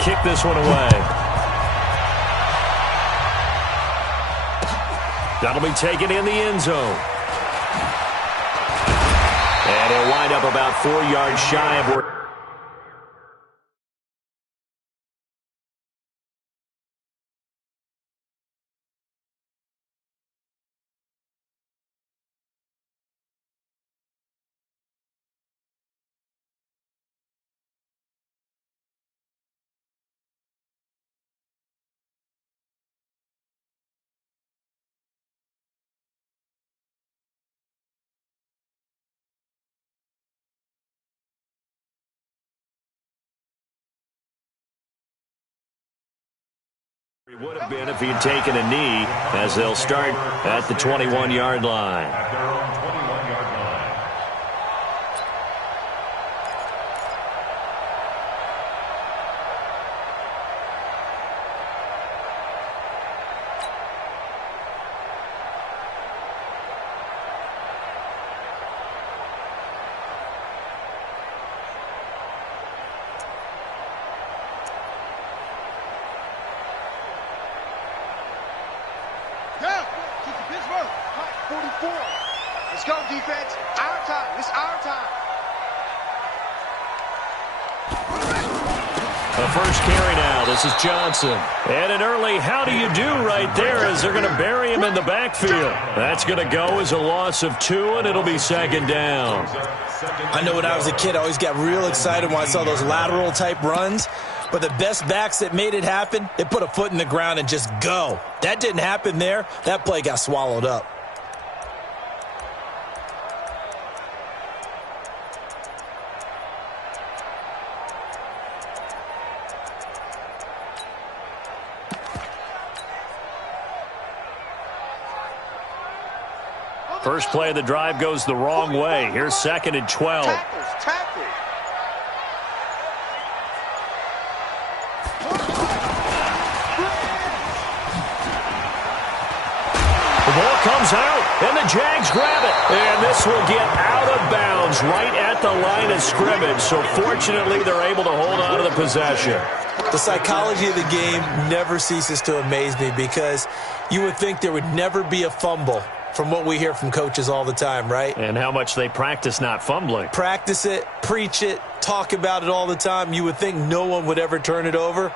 kick this one away. That'll be taken in the end zone. And he'll wind up about 4 yards shy of where... He would have been if he had taken a knee, as they'll start at the 21-yard line. Let's go, defense. Our time. It's our time. The first carry now. This is Johnson. And an early how do you do right there as they're going to bury him in the backfield. That's going to go as a loss of 2, and it'll be second down. I know when I was a kid, I always got real excited when I saw those lateral-type runs. But the best backs that made it happen, they put a foot in the ground and just go. That didn't happen there. That play got swallowed up. First play of the drive goes the wrong way. Here's 2nd and 12. Tackles. The ball comes out, and the Jags grab it. And this will get out of bounds right at the line of scrimmage. So fortunately, they're able to hold on to the possession. The psychology of the game never ceases to amaze me because you would think there would never be a fumble from what we hear from coaches all the time, right? And how much they practice not fumbling. Practice it, preach it, talk about it all the time. You would think no one would ever turn it over.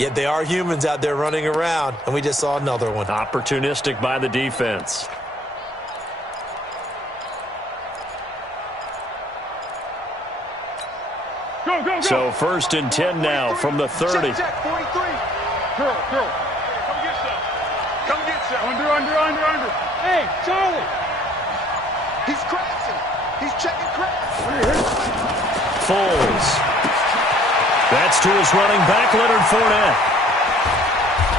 Yet they are humans out there running around, and we just saw another one. Opportunistic by the defense. Go. So 1st and 10 now from the 30. Check, 43. Girl. Come get some. Under. Hey, Charlie. He's crashing. He's checking crash. Foles. That's to his running back, Leonard Fournette.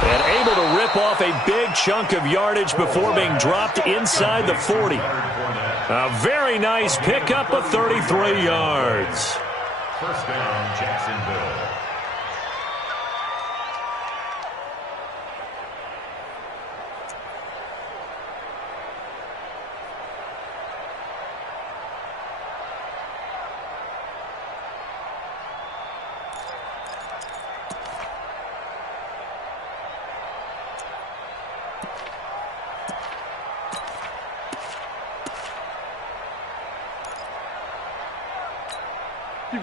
And able to rip off a big chunk of yardage before being dropped inside the 40. A very nice pickup of 33 yards. First down, Jacksonville.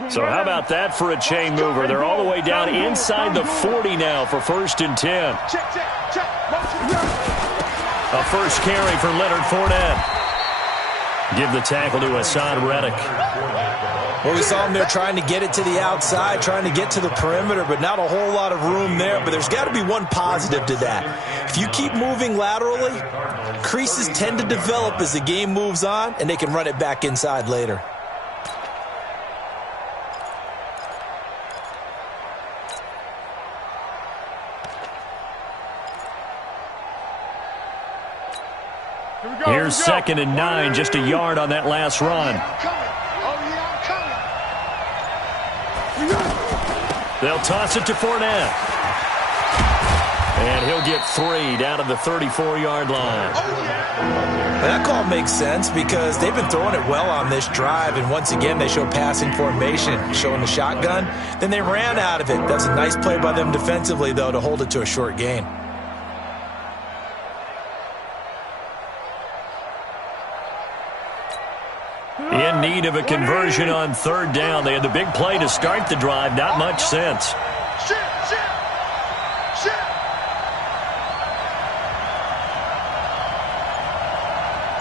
So how about that for a chain mover? They're all the way down inside the 40 now for 1st and 10. Check. A first carry for Leonard Fournette. Give the tackle to Hassan Reddick. Well, we saw him there trying to get it to the outside, trying to get to the perimeter, but not a whole lot of room there. But there's got to be one positive to that. If you keep moving laterally, creases tend to develop as the game moves on, and they can run it back inside later. Here's 2nd and 9, just a yard on that last run. They'll toss it to Fournette. And he'll get 3 down to the 34-yard line. That call makes sense because they've been throwing it well on this drive, and once again they show passing formation, showing the shotgun. Then they ran out of it. That's a nice play by them defensively, though, to hold it to a short gain. In need of a conversion on 3rd down. They had the big play to start the drive. Not much sense.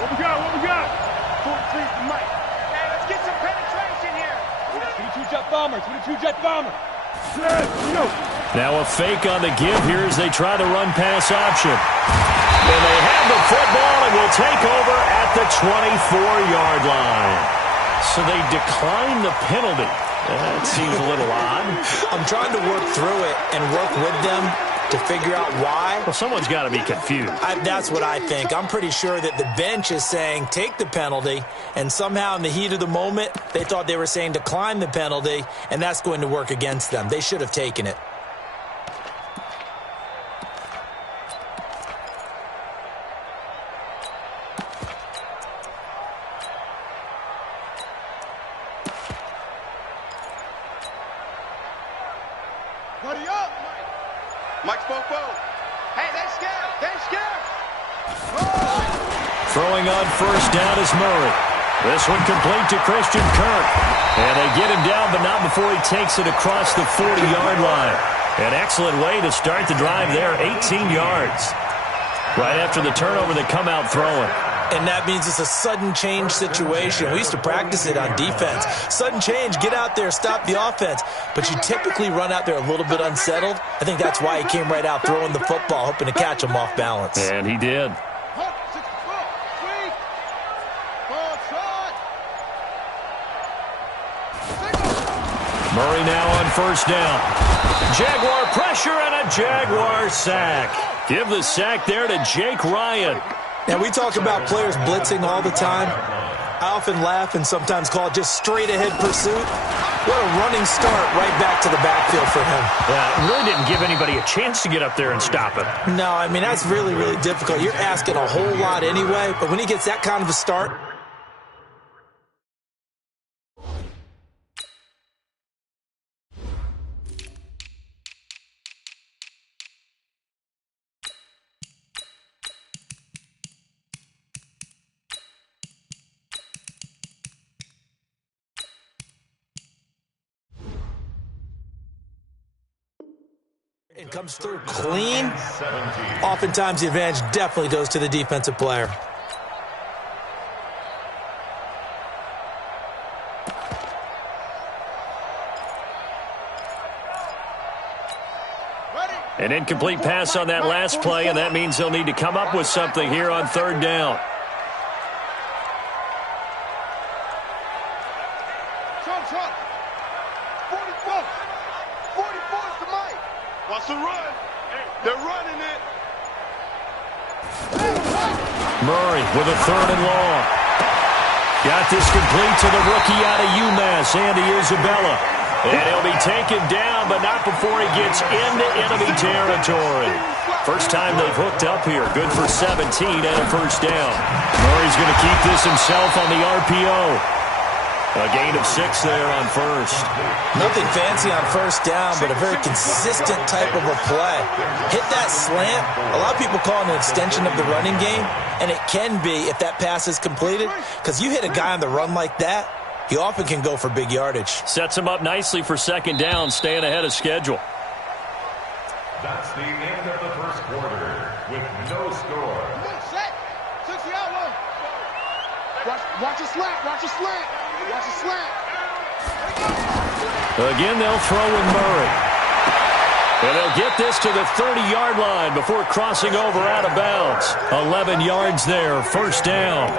What we got? 43's the mic. Hey, let's get some penetration here. 22-jet bomber. 22-jet bomber. Now a fake on the give here as they try to run pass option. And they have the football and will take over at the 24-yard line. So they decline the penalty. That seems a little odd. I'm trying to work through it and work with them to figure out why. Well, someone's got to be confused. That's what I think. I'm pretty sure that the bench is saying take the penalty, and somehow in the heat of the moment, they thought they were saying decline the penalty, and that's going to work against them. They should have taken it. Buddy up, Mike. Mike's both. Hey, they scared. They scared. Throwing on 1st down is Murray. This one complete to Christian Kirk. And they get him down, but not before he takes it across the 40-yard line. An excellent way to start the drive there, 18 yards. Right after the turnover, they come out throwing. And that means it's a sudden change situation. We used to practice it on defense. Sudden change, get out there, stop the offense. But you typically run out there a little bit unsettled. I think that's why he came right out throwing the football, hoping to catch him off balance. And he did. Murray now on 1st down. Jaguar pressure and a Jaguar sack. Give the sack there to Jake Ryan. Now, we talk about players blitzing all the time. I often laugh and sometimes call it just straight-ahead pursuit. What a running start right back to the backfield for him. Yeah, it really didn't give anybody a chance to get up there and stop it. No, I mean, that's really, really difficult. You're asking a whole lot anyway, but when he gets that kind of a start, and comes through clean, oftentimes the advantage definitely goes to the defensive player. An incomplete pass on that last play, and that means they'll need to come up with something here on 3rd down. Murray with a 3rd and long. Got this complete to the rookie out of UMass, Andy Isabella. And he'll be taken down, but not before he gets into enemy territory. First time they've hooked up here. Good for 17 and a 1st down. Murray's going to keep this himself on the RPO. A gain of 6 there on 1st. Nothing fancy on 1st down, but a very consistent type of a play. Hit that slant. A lot of people call it an extension of the running game, and it can be if that pass is completed, because you hit a guy on the run like that, he often can go for big yardage. Sets him up nicely for 2nd down, staying ahead of schedule. That's the end of the 1st quarter with no score. Watch a slant. Watch a slant. Watch a slant. Again, they'll throw with Murray. And they'll get this to the 30-yard line before crossing over out of bounds. 11 yards there, 1st down.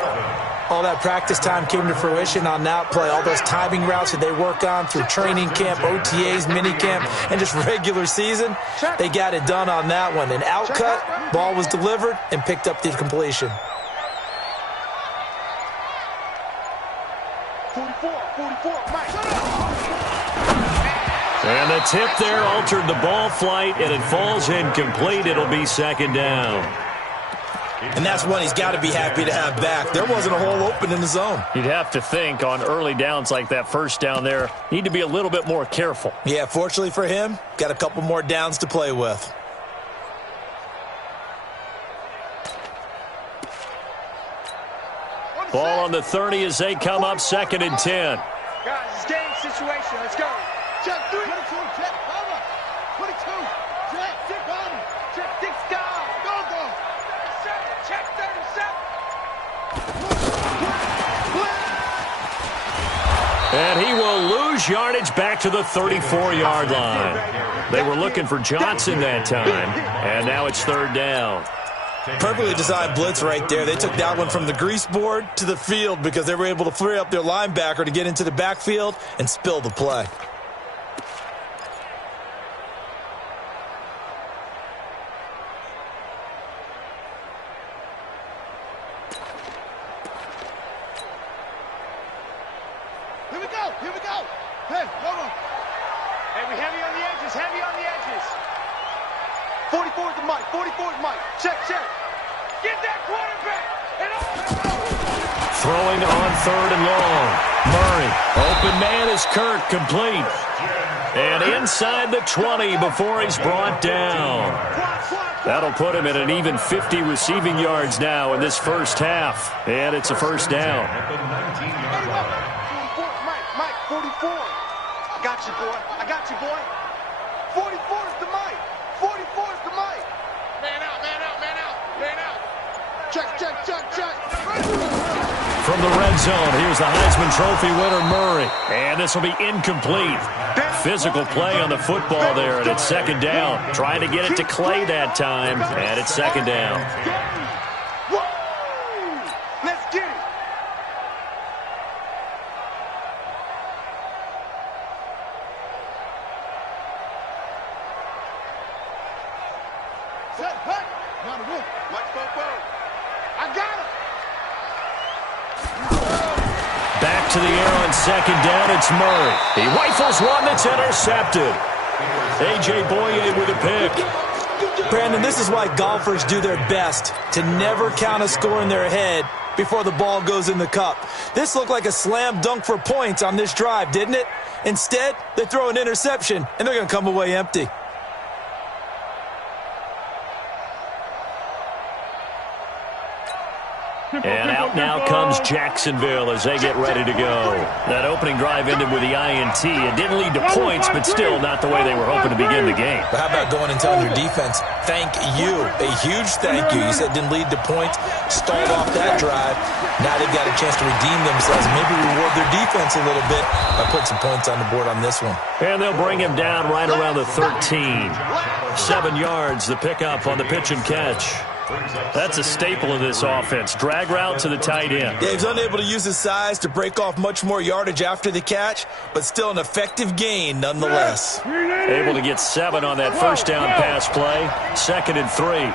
All that practice time came to fruition on that play. All those timing routes that they work on through training camp, OTAs, minicamp, and just regular season, they got it done on that one. An outcut, ball was delivered, and picked up the completion. 44, Mike. And the tip there altered the ball flight, and it falls incomplete. It'll be second down. And that's one he's got to be happy to have back. There wasn't a hole open in the zone. You'd have to think on early downs like that first down there, need to be a little bit more careful. Yeah, fortunately for him, got a couple more downs to play with. Ball on the 30 as they come up 2nd and 10. Guys, it's game situation. Let's go. Check 3. 22. Check cover. 22. Check cover. Check 6 guys. Go. Check 37. And he will lose yardage back to the 34-yard line. They were looking for Johnson that time, and now it's 3rd down. Perfectly designed blitz right there. They took that one from the grease board to the field because they were able to free up their linebacker to get into the backfield and spill the play. Here we go. Hey, hold on. Hey, we heavy on the edges. 44 is the mic. 44 is Mike. Check. Get that quarterback. Throwing on 3rd and long. Murray. Open man is Kirk, complete. And inside the 20 before he's brought down. That'll put him at an even 50 receiving yards now in this first half. And it's a first down. Mike, 44. I got you, boy. 44 is the mic. 44 is the mic. Man out. Check. From the red zone, here's the Heisman Trophy winner, Murray. And this will be incomplete. Physical play on the football there, and it's 2nd down. Trying to get it to Clay that time, and it's 2nd down. Let's get it. Set, hey. Now the win. Mike Popo. I got him. Back to the air on 2nd down, it's Murray. He rifles one that's intercepted. A.J. Boye with a pick. Brandon, this is why golfers do their best to never count a score in their head before the ball goes in the cup. This looked like a slam dunk for points on this drive, didn't it? Instead, they throw an interception, and they're going to come away empty. And out now comes Jacksonville as they get ready to go. That opening drive ended with the INT. It didn't lead to points, but still not the way they were hoping to begin the game. But how about going and telling your defense, thank you, a huge thank you. You said didn't lead to points, stalled off that drive. Now they've got a chance to redeem themselves, maybe reward their defense a little bit by putting some points on the board on this one. And they'll bring him down right around the 13. 7 yards, the pickup on the pitch and catch. That's a staple of this offense. Drag route to the tight end. Yeah, he's unable to use his size to break off much more yardage after the catch, but still an effective gain nonetheless. Able to get 7 on that first down pass play. 2nd and 3.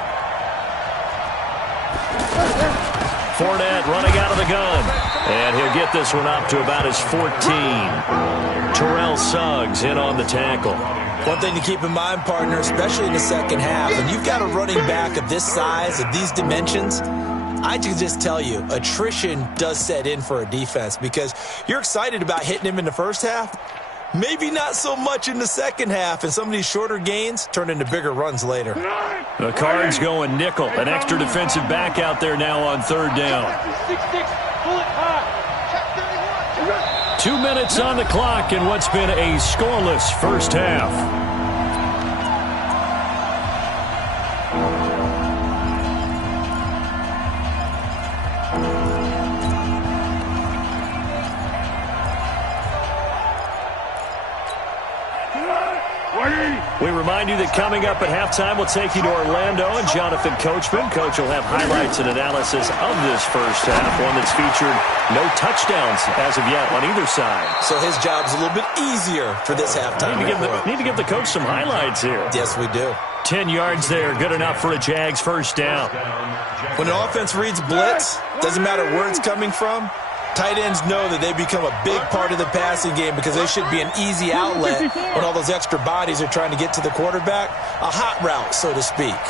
Fournette running out of the gun. And he'll get this one up to about his 14. Terrell Suggs in on the tackle. One thing to keep in mind, partner, especially in the second half, when you've got a running back of this size, of these dimensions, I can just tell you, attrition does set in for a defense because you're excited about hitting him in the first half, maybe not so much in the second half, and some of these shorter gains turn into bigger runs later. The Cards going nickel, an extra defensive back out there now on 3rd down. 2 minutes on the clock in what's been a scoreless first half. We remind you that coming up at halftime, we'll take you to Orlando and Jonathan Coachman. Coach will have highlights and analysis of this first half, one that's featured no touchdowns as of yet on either side. So his job's a little bit easier for this halftime. Need to give the coach some highlights here. Yes, we do. 10 yards there, good enough for a Jags first down. When an offense reads blitz, doesn't matter where it's coming from, Tight ends know that they become a big part of the passing game because they should be an easy outlet when all those extra bodies are trying to get to the quarterback. A hot route, so to speak.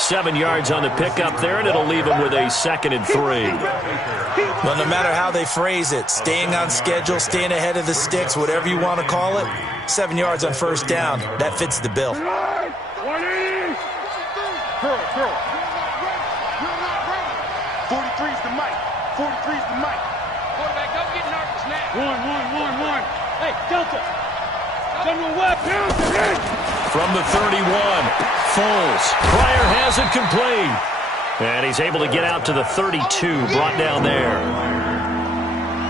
7 yards on the pickup there, and it'll leave him with a 2nd and 3. Well, no matter how they phrase it, staying on schedule, staying ahead of the sticks, whatever you want to call it, 7 yards on first down, that fits the bill. 43's the mic. 43's the mic. Quarterback, don't get nervous now. One. Hey, Delta. General Webb. From the 31, Foles. Pryor has it complete. And he's able to get out to the 32, brought down there.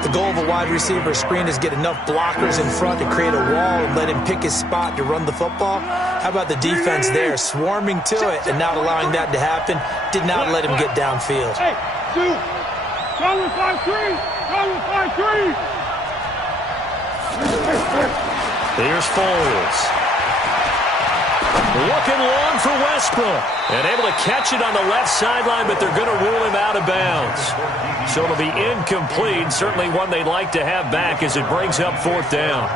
The goal of a wide receiver screen is get enough blockers in front to create a wall and let him pick his spot to run the football. How about the defense there, swarming to it and not allowing that to happen? Did not let him get downfield. Hey, two. Go with 5-3. Here's Foles. Looking long for Westbrook. And able to catch it on the left sideline, but they're going to rule him out of bounds. So it'll be incomplete. Certainly one they'd like to have back as it brings up 4th down.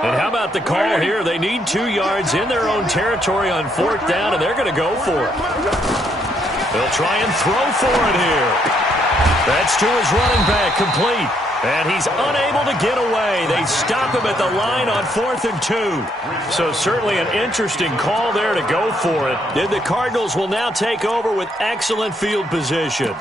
And how about the call here? They need 2 yards in their own territory on 4th down, and they're going to go for it. They'll try and throw for it here. That's to his running back, complete. And he's unable to get away. They stop him at the line on 4th and 2. So certainly an interesting call there to go for it. And the Cardinals will now take over with excellent field position.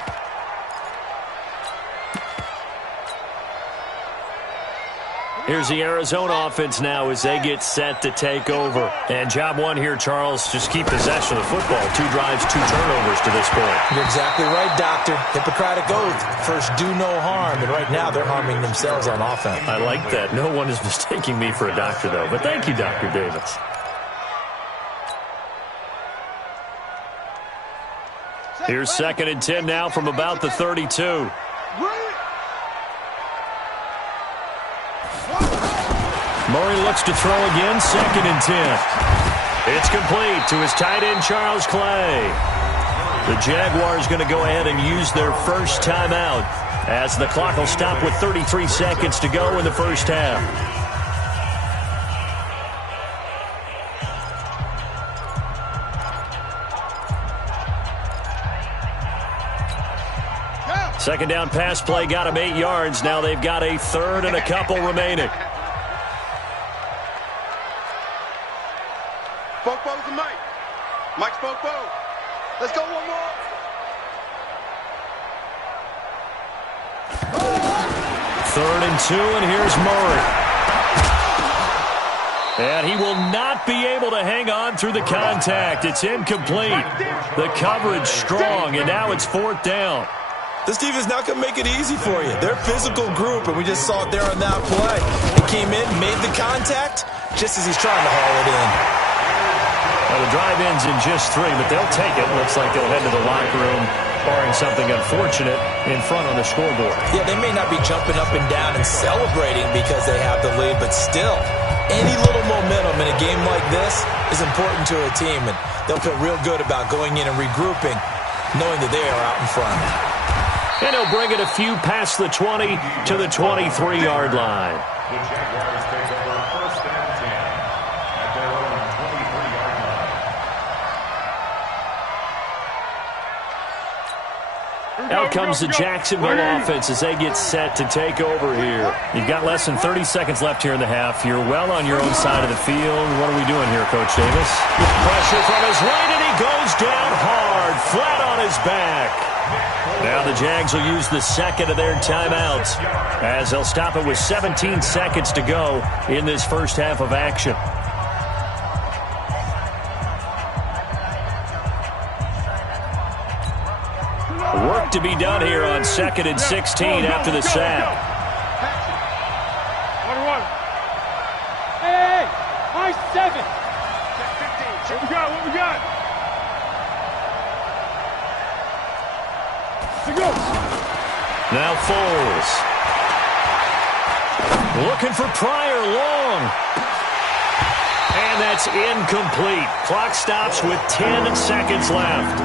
Here's the Arizona offense now as they get set to take over. And job one here, Charles, just keep possession of the football. 2 drives, 2 turnovers to this point. You're exactly right, Doctor. Hippocratic oath. First, do no harm. And right now, they're harming themselves on offense. I like that. No one is mistaking me for a doctor, though. But thank you, Dr. Davis. Here's 2nd and 10 now from about the 32. Murray looks to throw again, 2nd and 10. It's complete to his tight end, Charles Clay. The Jaguars going to go ahead and use their first timeout as the clock will stop with 33 seconds to go in the first half. Second down pass play got him 8 yards. Now they've got a 3rd and a couple remaining. Spoke-Bo's the mic. Mike Spoke-Bo. Let's go one more. Third and 2, and here's Murray. And he will not be able to hang on through the contact. It's incomplete. The coverage strong, and now it's 4th down. This team is not going to make it easy for you. They're a physical group, and we just saw it there on that play. He came in, made the contact, just as he's trying to haul it in. Well, the drive ends in just 3, but they'll take it. Looks like they'll head to the locker room, barring something unfortunate in front on the scoreboard. Yeah, they may not be jumping up and down and celebrating because they have the lead, but still, any little momentum in a game like this is important to a team, and they'll feel real good about going in and regrouping, knowing that they are out in front. And he'll bring it a few past the 20 to the 23-yard line. The Jaguars take over 1st and 10 at their own 23-yard line. Out comes the Jacksonville offense as they get set to take over here. You've got less than 30 seconds left here in the half. You're well on your own side of the field. What are we doing here, Coach Davis? Pressure from his right, and he goes down hard, flat on his back. Now the Jags will use the 2nd of their timeouts as they'll stop it with 17 seconds to go in this first half of action. Work to be done here on 2nd and 16 after the sack. One. Hey, high 7. What we got? Now Foles. Looking for Pryor long. And that's incomplete. Clock stops with 10 seconds left.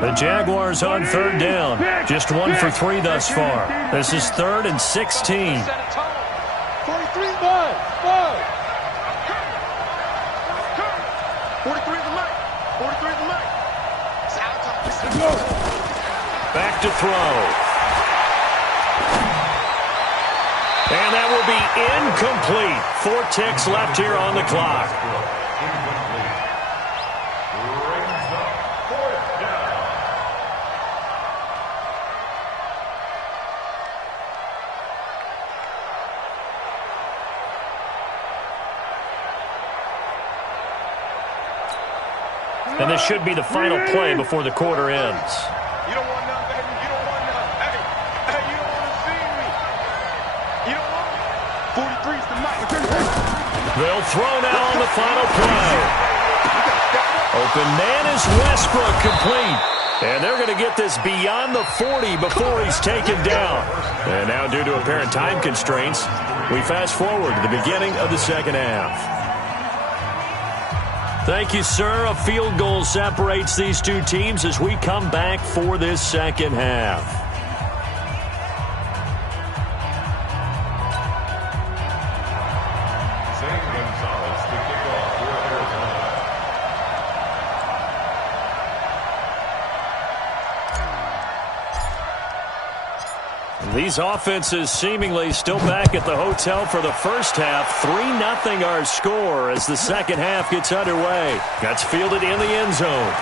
The Jaguars on 3rd down. Just 1 for 3 thus far. This is 3rd and 16. 43 is the mic. 43 is the mic. Back to throw. And that will be incomplete. 4 ticks left here on the clock. And this should be the final play before the quarter ends. You don't want none, baby. You don't want none. Hey, you don't want to see me. You don't want me. 43 is the mic. They'll throw now on the final play. Open man is Westbrook, complete. And they're going to get this beyond the 40 before he's taken down. And now, due to apparent time constraints, we fast forward to the beginning of the second half. Thank you, sir. A field goal separates these two teams as we come back for this second half. These offenses seemingly still back at the hotel for the first half. 3-0 our score as the second half gets underway. That's fielded in the end zone.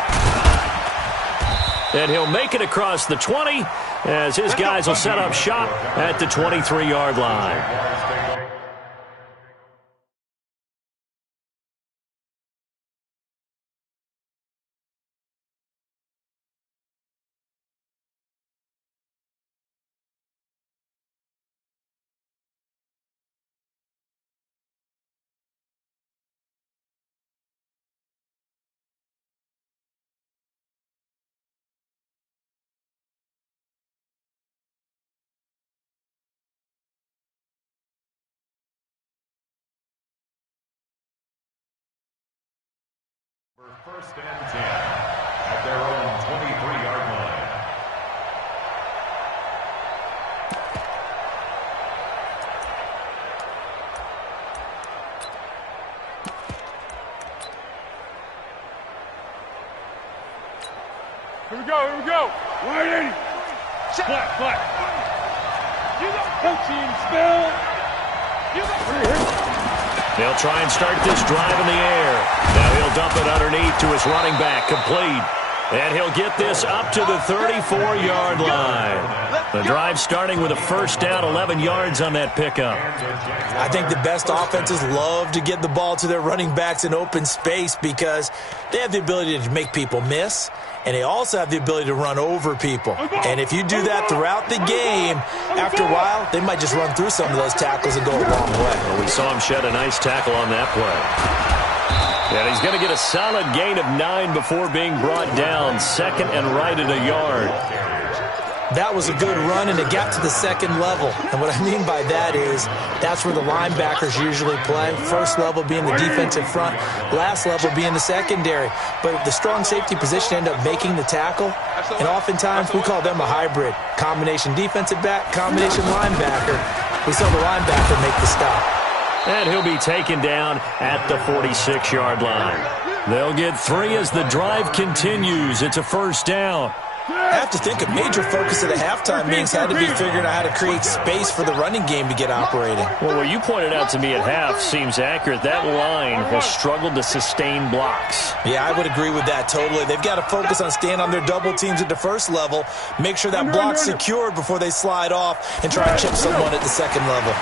And he'll make it across the 20 as his guys will set up shop at the 23-yard line. First and 10 at their own 23-yard line. Here we go. Wide 80. Flat. You got coaching spell. You got They'll try and start this drive in the air. Now he'll dump it underneath to his running back, complete. And he'll get this up to the 34-yard line. The drive starting with a first down, 11 yards on that pickup. I think the best offenses love to get the ball to their running backs in open space because they have the ability to make people miss, and they also have the ability to run over people. And if you do that throughout the game, after a while, they might just run through some of those tackles and go a long way. Well, we saw him shed a nice tackle on that play. And he's going to get a solid gain of 9 before being brought down. Second and right at a yard. That was a good run, and it got to the second level. And what I mean by that is that's where the linebackers usually play. First level being the defensive front, last level being the secondary. But the strong safety position ended up making the tackle, and oftentimes we call them a hybrid. Combination defensive back, combination linebacker. We saw the linebacker make the stop. And he'll be taken down at the 46-yard line. They'll get 3 as the drive continues. It's a first down. I have to think a major focus of the halftime meetings had to be figuring out how to create space for the running game to get operating. Well, what you pointed out to me at half seems accurate. That line has struggled to sustain blocks. Yeah, I would agree with that totally. They've got to focus on staying on their double teams at the first level, make sure that block's secured before they slide off and try and chip someone at the second level.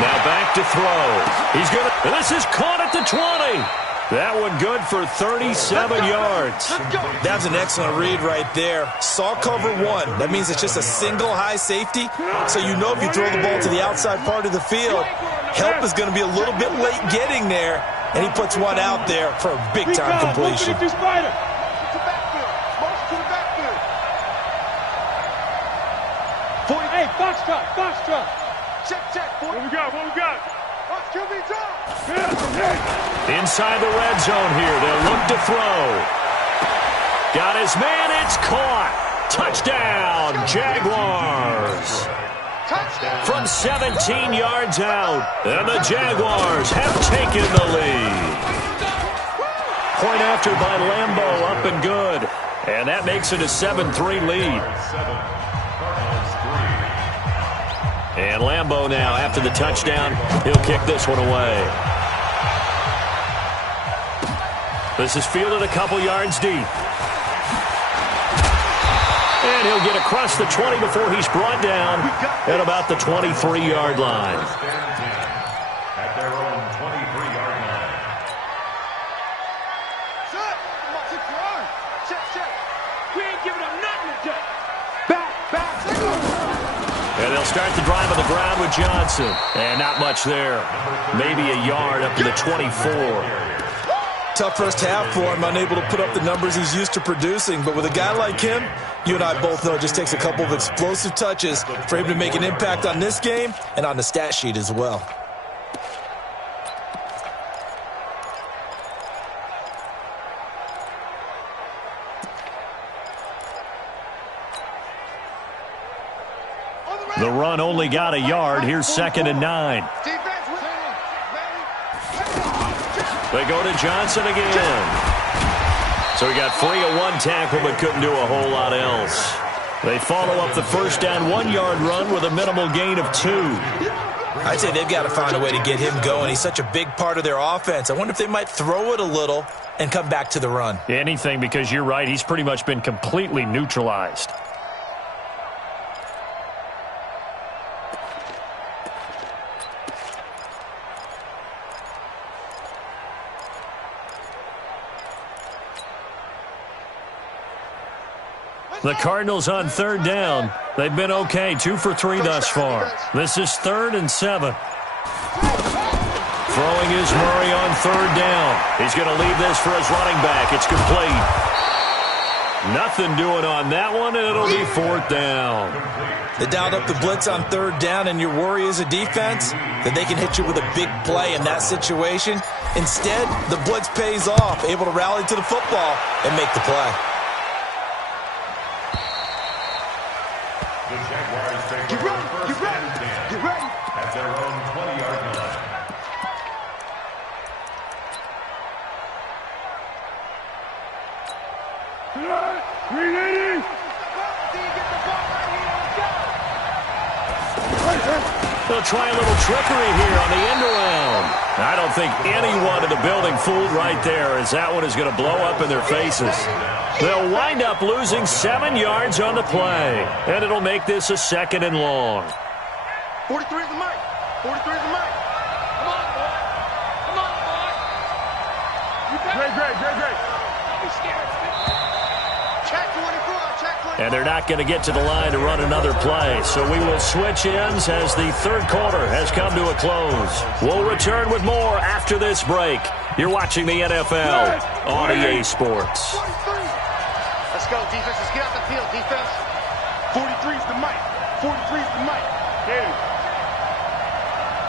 Now back to throw. He's going to, and this is caught at the 20. That one good for 37 yards. That's an excellent read right there. Saw cover one. That means it's just a single high safety. So you know if you throw the ball to the outside part of the field, help is going to be a little bit late getting there. And he puts one out there for a big-time completion. Hey, box truck. Check. What we got? Watch QB drop. Inside the red zone here. They'll look to throw. Got his man. It's caught. Touchdown, Jaguars. From 17 yards out, and the Jaguars have taken the lead. Point after by Lambeau, up and good. And that makes it a 7-3 lead. And Lambeau now, after the touchdown, he'll kick this one away. This is fielded a couple yards deep. And he'll get across the 20 before he's brought down at about the 23-yard line. At their own 23-yard line. Check. We ain't giving up nothing today. Back. And they'll start the drive on the ground with Johnson. And not much there. Maybe a yard up to the 24. Tough first half for him, unable to put up the numbers he's used to producing. But with a guy like him, you and I both know it just takes a couple of explosive touches for him to make an impact on this game and on the stat sheet as well. The run only got a yard. Here's 2nd and 9. They go to Johnson again. So he got free of one tackle but couldn't do a whole lot else. They follow up the first down 1-yard run with a minimal gain of 2. I'd say they've got to find a way to get him going. He's such a big part of their offense. I wonder if they might throw it a little and come back to the run. Anything, because you're right. He's pretty much been completely neutralized. The Cardinals on 3rd down. They've been okay, 2 for 3 thus far. This is 3rd and 7. Throwing is Murray on 3rd down. He's going to leave this for his running back. It's complete. Nothing doing on that one, and it'll be 4th down. They dialed up the blitz on 3rd down, and your worry as a defense that they can hit you with a big play in that situation. Instead, the blitz pays off, able to rally to the football and make the play. The Jaguars take over first and 10 at their own 20-yard line. They'll try a little trickery here on the end around. I don't think anyone in the building fooled right there, as that one is going to blow up in their faces. They'll wind up losing 7 yards on the play, and it'll make this a 2nd and long. 43 is the mic. 43 is the mic. Come on, boy. You got it. Great. Don't be scared. Check 24. Check 24. And they're not going to get to the line to run another play, so we will switch ends as the 3rd quarter has come to a close. We'll return with more after this break. You're watching the NFL on EA Sports. 43. Let's go, defense. Let's get out the field, defense. 43 is the mic. 43 is the mic.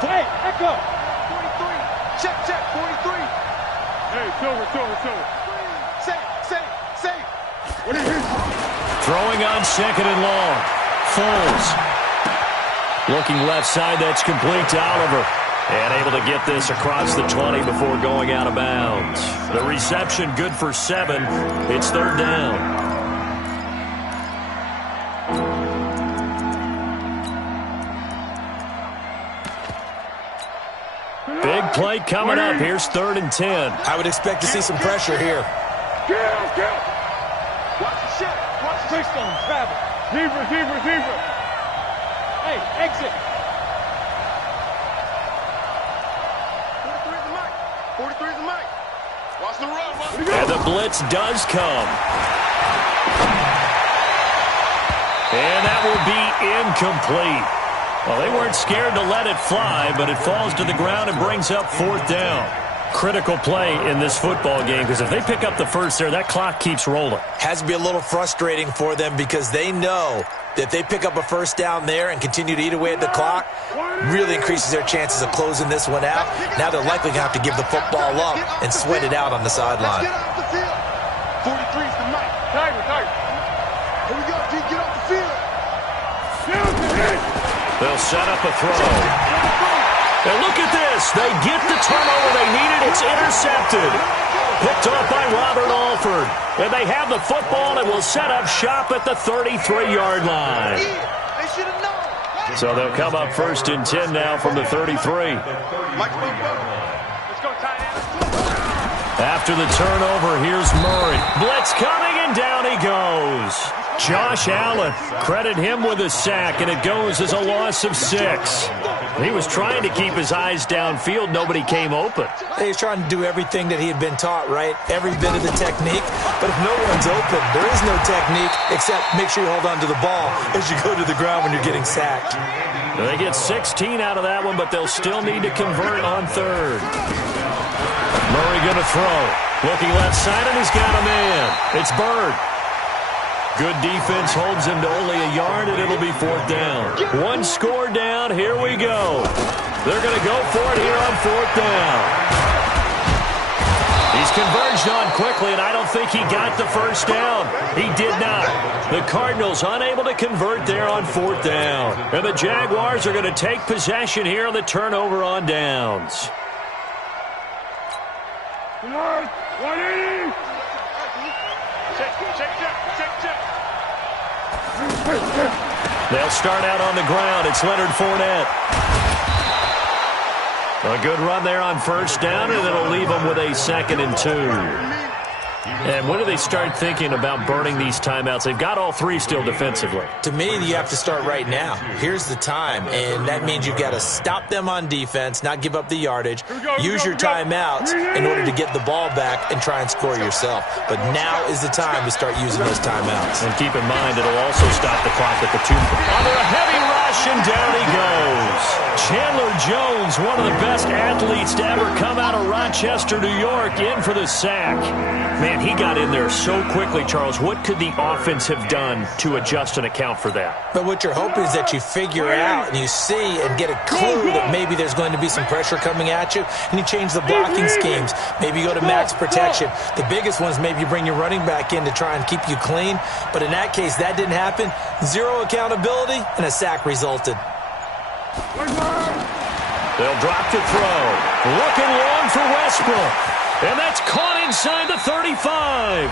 Hey, echo. 43. Check. 43. Hey, silver. Safe. What is this? Throwing on 2nd and long. Foles. Looking left side, that's complete to Oliver. And able to get this across the 20 before going out of bounds. The reception good for 7. It's 3rd down. Big play coming up. Here's 3rd and 10. I would expect to see some pressure here. Watch the shit. Freestone, travel. Zebra. Hey, exit. And the blitz does come. And that will be incomplete. Well, they weren't scared to let it fly, but it falls to the ground and brings up 4th down. Critical play in this football game, because if they pick up the first there, that clock keeps rolling. Has to be a little frustrating for them because they know that if they pick up a first down there and continue to eat away at the clock, really increases their chances of closing this one out. Now they're likely going to have to give the football up and sweat it out on the sideline. 43 is the mic. Tiger. Here we go, D. Get off the field. They'll set up a throw. And look at this. They get the turnover they needed. It's intercepted. Picked off by Robert Alford. And they have the football and will set up shop at the 33-yard line. They should have known. So they'll come up 1st and 10 now from the 33. Let's go, tight end. After the turnover, here's Murray. Blitz coming, and down he goes. Josh Allen, credit him with a sack, and it goes as a loss of 6. He was trying to keep his eyes downfield. Nobody came open. He was trying to do everything that he had been taught, right? Every bit of the technique. But if no one's open, there is no technique except make sure you hold on to the ball as you go to the ground when you're getting sacked. They get 16 out of that one, but they'll still need to convert on 3rd. Murray going to throw. Looking left side, and he's got a man. It's Bird. Good defense holds him to only a yard, and it'll be 4th down. One score down. Here we go. They're going to go for it here on 4th down. He's converged on quickly, and I don't think he got the first down. He did not. The Cardinals unable to convert there on 4th down. And the Jaguars are going to take possession here on the turnover on downs. 180. Check. They'll start out on the ground. It's Leonard Fournette. A good run there on 1st down, and it'll leave them with a 2nd and 2. And when do they start thinking about burning these timeouts? They've got all 3 still defensively. To me, you have to start right now. Here's the time, and that means you've got to stop them on defense, not give up the yardage, use your timeouts in order to get the ball back and try and score yourself. But now is the time to start using those timeouts. And keep in mind, it'll also stop the clock at the 2. Under a heavy rush, and down he goes. Chandler Jones, one of the best athletes to ever come out of Rochester, New York, in for the sack. Man, he got in there so quickly, Charles. What could the offense have done to adjust and account for that? But what you're hoping is that you figure out and you see and get a clue that maybe there's going to be some pressure coming at you, and you change the blocking schemes. Maybe you go to max protection. The biggest one is maybe you bring your running back in to try and keep you clean. But in that case, that didn't happen. 0 accountability, and a sack resulted. They'll drop to throw. Looking long for Westbrook. And that's caught inside the 35.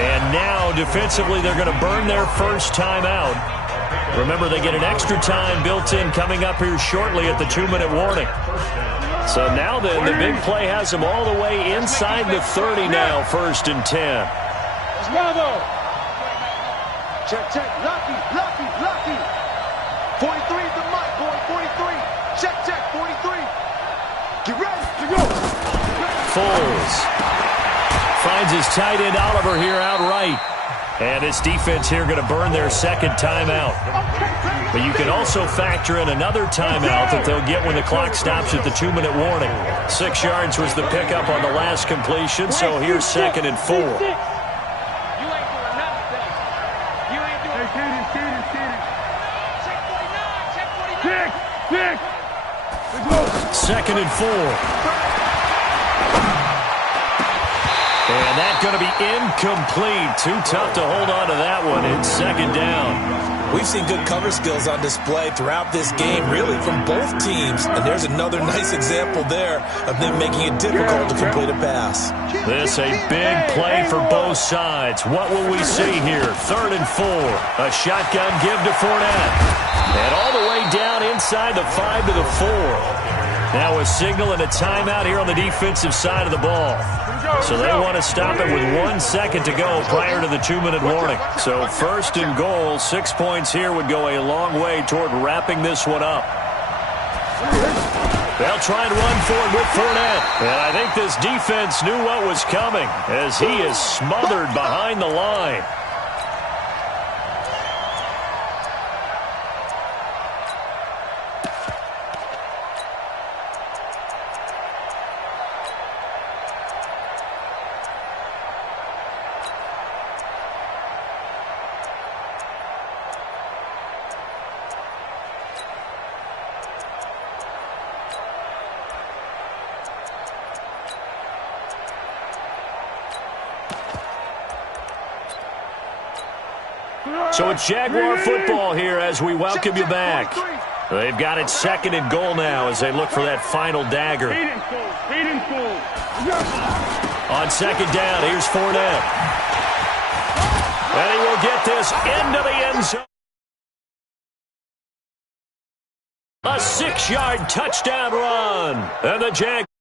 And now, defensively, they're going to burn their first timeout. Remember, they get an extra time built in coming up here shortly at the 2-minute warning. So now then, the big play has them all the way inside the 30 now, 1st and 10. Bravo. Check. Lucky. 43 is the mic, boy. 43. Check. 43. Get ready to go. Foles finds his tight end Oliver here outright. And this defense here going to burn their 2nd timeout. But you can also factor in another timeout that they'll get when the clock stops at the 2-minute warning. 6 yards was the pickup on the last completion, so here's 2nd and 4. You ain't doing nothing. You ain't doing nothing. Check 49. 2nd and 4. And that's going to be incomplete. Too tough to hold on to that one. It's 2nd down. We've seen good cover skills on display throughout this game, really, from both teams. And there's another nice example there of them making it difficult to complete a pass. This a big play for both sides. What will we see here? 3rd and 4. A shotgun give to Fournette. And all the way down inside the 5 to the 4. Now a signal and a timeout here on the defensive side of the ball. So they want to stop it with 1 second to go prior to the 2-minute warning. So 1st and goal, 6 points here would go a long way toward wrapping this one up. They'll try and run for it with Fournette. And I think this defense knew what was coming as he is smothered behind the line. So it's Jaguar football here as we welcome you back. They've got it 2nd and goal now as they look for that final dagger. On 2nd down, here's Fournette. And he will get this into the end zone. A 6-yard touchdown run. And the Jaguars